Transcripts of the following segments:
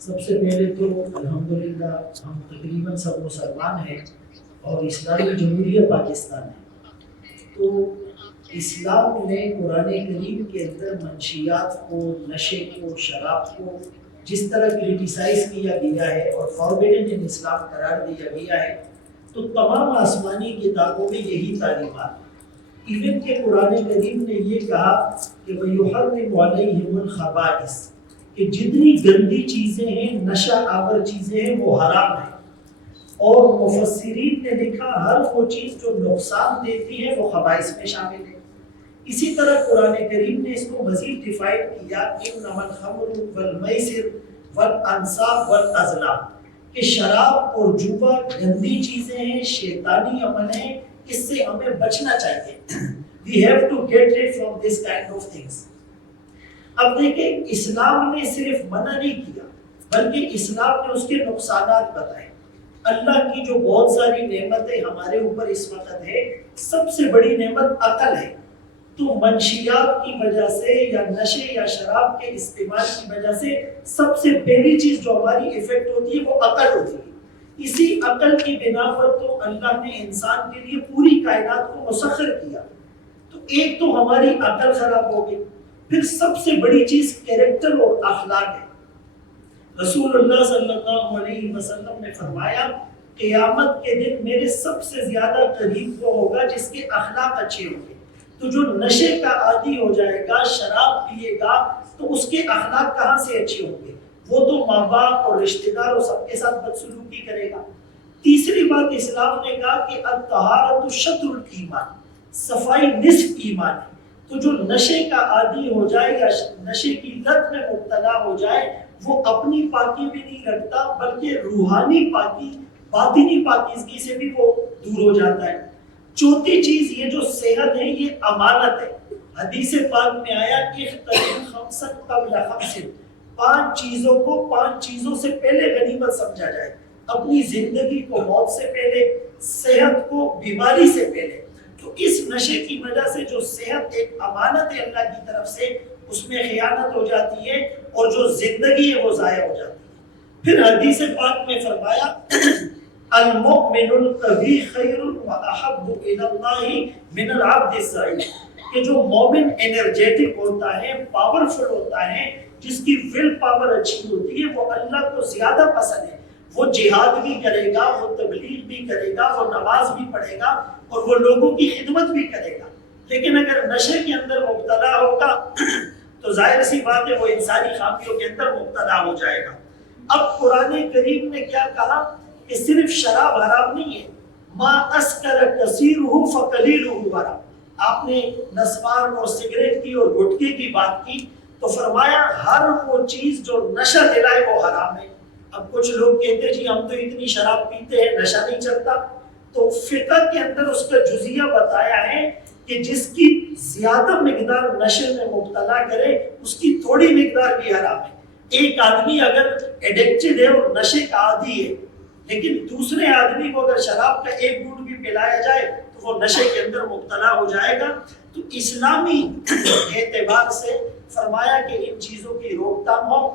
سب سے پہلے تو الحمدللہ ہم تقریباً سب مسلمان ہیں اور اسلامی جمہوریہ پاکستان ہے۔ تو اسلام نے قرآن کریم کے اندر منشیات کو، نشے کو، شراب کو جس طرح کریٹیسائز کیا گیا ہے اور فاربیڈن ان اسلام قرار دیا گیا ہے، تو تمام آسمانی کتابوں میں یہی تعلیمات ہیں۔ ایون کہ قرآن کریم نے یہ کہا کہ وَيُحَرِّمُ عَلَيْهِمُ الْخَبَائِثَ، کہ جتنی گندی چیزیں ہیں، نشہ آور چیزیں ہیں، وہ حرام ہیں۔ اور مفسرین نے لکھا ہر وہ چیز جو نقصان دیتی ہے وہ خبائث میں شامل ہے۔ اسی طرح قرآن کریم نے اس کو مزید ڈیفائن کیا انما الخمر والمیسر والانصاب والازلام، کہ شراب اور جوا گندی چیزیں ہیں، شیطانی عمل ہیں، اس سے ہمیں بچنا چاہیے۔ We have to get rid from this kind of things۔ اب دیکھیں اسلام نے صرف منع نہیں کیا بلکہ اسلام نے اس کے نقصانات بتائے۔ اللہ کی جو بہت ساری نعمتیں ہمارے اوپر اس وقت ہے، سب سے بڑی نعمت عقل ہے۔ تو منشیات کی وجہ سے یا نشے یا شراب کے استعمال کی وجہ سے سب سے پہلی چیز جو ہماری افیکٹ ہوتی ہے وہ عقل ہوتی ہے۔ اسی عقل کی بنا پر تو اللہ نے انسان کے لیے پوری کائنات کو مسخر کیا۔ تو ایک تو ہماری عقل خراب ہو گئی، پھر سب سے بڑی چیز کیریکٹر اور اخلاق ہے۔ رسول اللہ صلی اللہ علیہ وسلم نے فرمایا قیامت کے دن میرے سب سے زیادہ قریب وہ ہوگا جس کے اخلاق اچھے ہوں گے۔ تو جو نشے کا عادی ہو جائے گا، شراب پیے گا، تو اس کے اخلاق کہاں سے اچھے ہوں گے؟ وہ تو ماں باپ اور رشتہ داروں سب کے ساتھ بدسلوکی کرے گا۔ تیسری بات اسلام نے کہا کہ الطہارۃ شطر الایمان، صفائی نصف ایمان ہے۔ تو جو نشے کا عادی ہو جائے یا نشے کی لت میں مبتلا ہو جائے، وہ اپنی پاکی بھی نہیں رکھتا بلکہ روحانی پاکی، باطنی پاکیزگی سے بھی وہ دور ہو جاتا ہے۔ چوتھی چیز یہ جو صحت ہے، یہ امانت ہے۔ حدیث پاک میں آیا اختنم خمسا قبل خمس، پانچ چیزوں کو پانچ چیزوں سے پہلے غنیمت سمجھا جائے۔ اپنی زندگی کو موت سے پہلے، صحت کو بیماری سے پہلے۔ تو اس نشے کی وجہ سے جو صحت ایک امانت ہے اللہ کی طرف سے، اس میں خیانت ہو جاتی ہے، اور جو زندگی ہے وہ ضائع ہو جاتی ہے۔ پھر حدیث پاک میں فرمایا المؤمن القوی خیر واحب الی اللہ من العبد الضعیف، کہ جو مومن انرجیٹک ہوتا ہے، پاورفل ہوتا ہے، جس کی ول پاور اچھی ہوتی ہے، وہ اللہ کو زیادہ پسند ہے۔ وہ جہاد بھی کرے گا، وہ تبلیغ بھی کرے گا، وہ نماز بھی پڑھے گا، اور وہ لوگوں کی خدمت بھی کرے گا۔ لیکن اگر نشے کے اندر مبتلا ہوگا تو ظاہر سی بات ہے وہ انسانی خامیوں کے اندر مبتلا ہو جائے گا۔ اب قرآن کریم نے کیا کہا کہ صرف شراب حرام نہیں ہے، ما اسکر کثیرہ فقلیلہ حرام۔ آپ نے نسوان اور سگریٹ کی اور گٹکے کی بات کی، تو فرمایا ہر وہ چیز جو نشہ دلائے وہ حرام ہے۔ اب کچھ لوگ کہتے ہیں جی ہم تو اتنی شراب پیتے ہیں، نشہ نہیں چلتا۔ تو فقہ کے اندر اس کا جزیہ بتایا ہے کہ جس کی زیادہ مقدار نشے میں مبتلا کرے، اس کی تھوڑی مقدار بھی حرام ہے۔ ایک آدمی اگر ایڈکٹڈ ہے اور نشے کا عادی ہے، لیکن دوسرے آدمی کو اگر شراب کا ایک گھونٹ بھی پلایا جائے تو وہ نشے کے اندر مبتلا ہو جائے گا۔ تو اسلامی اعتبار سے فرمایا کہ ان چیزوں کی روک تھام ہو۔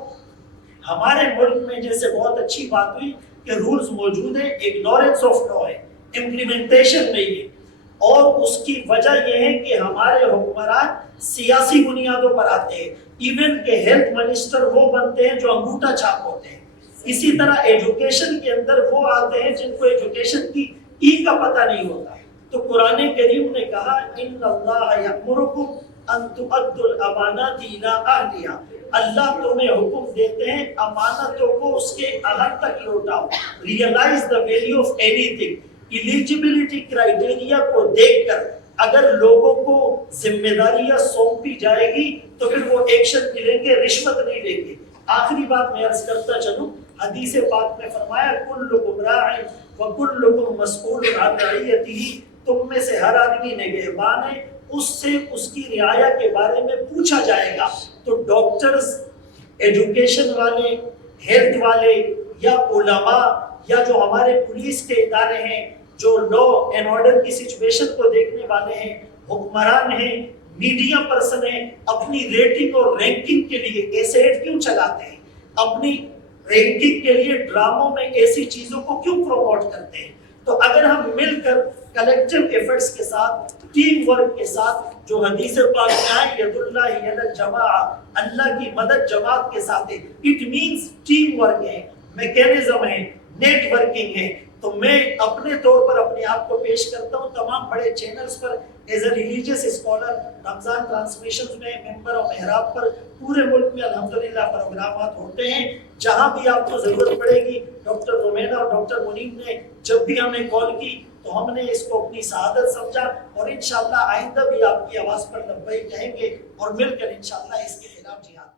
ہمارے ملک میں جیسے بہت اچھی بات ہوئی کہ رولز موجود ہیں، اگنورینس آف لا ہے، امپلیمنٹیشن نہیں ہے، اور اس کی وجہ یہ ہے کہ ہمارے حکمران سیاسی بنیادوں پر آتے ہیں۔ ایون کہ ہیلتھ منسٹر وہ بنتے ہیں جو انگوٹھا چھاپ ہوتے ہیں۔ اسی طرح ایجوکیشن کے اندر وہ آتے ہیں جن کو ایجوکیشن کی ای کا پتہ نہیں ہوتا۔ تو قرآن کریم نے کہا ان اللہ یأمرکم ان تؤدوا الامانات الی اہلہا، اللہ تمہیں حکم دیتے ہیں امانتوں کو اس کے اہل تک لوٹاؤ۔ ریئلائز دا ویلیو آف اینی تھنگ، ایلیجیبلٹی کرائیٹیریا کو دیکھ کر اگر لوگوں کو ذمہ داریاں سونپی جائے گی تو پھر وہ ایکشن لیں گے، رشوت نہیں لیں گے۔ آخری بات میں عرض کرتا چلوں، حدیث پاک میں فرمایا کلکم راع وکلکم مسئول عن رعیتہ، تم میں سے ہر آدمی نگہبان ہے، اس سے اس کی رعایا کے بارے میں پوچھا جائے گا۔ تو ڈاکٹرز، ایجوکیشن والے، ہیلتھ والے، یا علماء، یا جو ہمارے پولیس کے ادارے ہیں، جو لا اینڈ آرڈر کی سچویشن کو دیکھنے والے ہیں، حکمران ہیں، میڈیا پرسن ہیں، اپنی ریٹنگ اور رینکنگ کے لیے ایسے ایڈ کیوں چلاتے ہیں؟ اپنی رینکنگ کے لیے ڈراموں میں ایسی چیزوں کو کیوں پروموٹ کرتے ہیں؟ تو اگر ہم مل کر کلیکٹیو ایفرٹس کے ساتھ، ٹیم ورک کے ساتھ، جو حدیث پاک میں آئے ید اللہ ید الجماع، اللہ کی مدد جماعت کے ساتھ ہے، اٹ مینز ٹیم ورک ہے، میکینزم ہے، نیٹ ورکنگ ہے. تو میں اپنے طور پر اپنے آپ کو پیش کرتا ہوں تمام بڑے channels per as a religious scholar. Ramzan transmissions میں ممبر و محراب پر پورے ملک میں الحمدللہ پروگرامات ہوتے ہیں. جہاں بھی آپ کو ضرورت پڑے گی، ڈاکٹر رومینا اور ڈاکٹر منیب نے جب بھی ہمیں کال کی تو ہم نے اس کو اپنی سعادت سمجھا، اور انشاءاللہ آئندہ بھی آپ کی آواز پر لبیک کہیں گے اور مل کر انشاءاللہ اس کے خلاف جہاد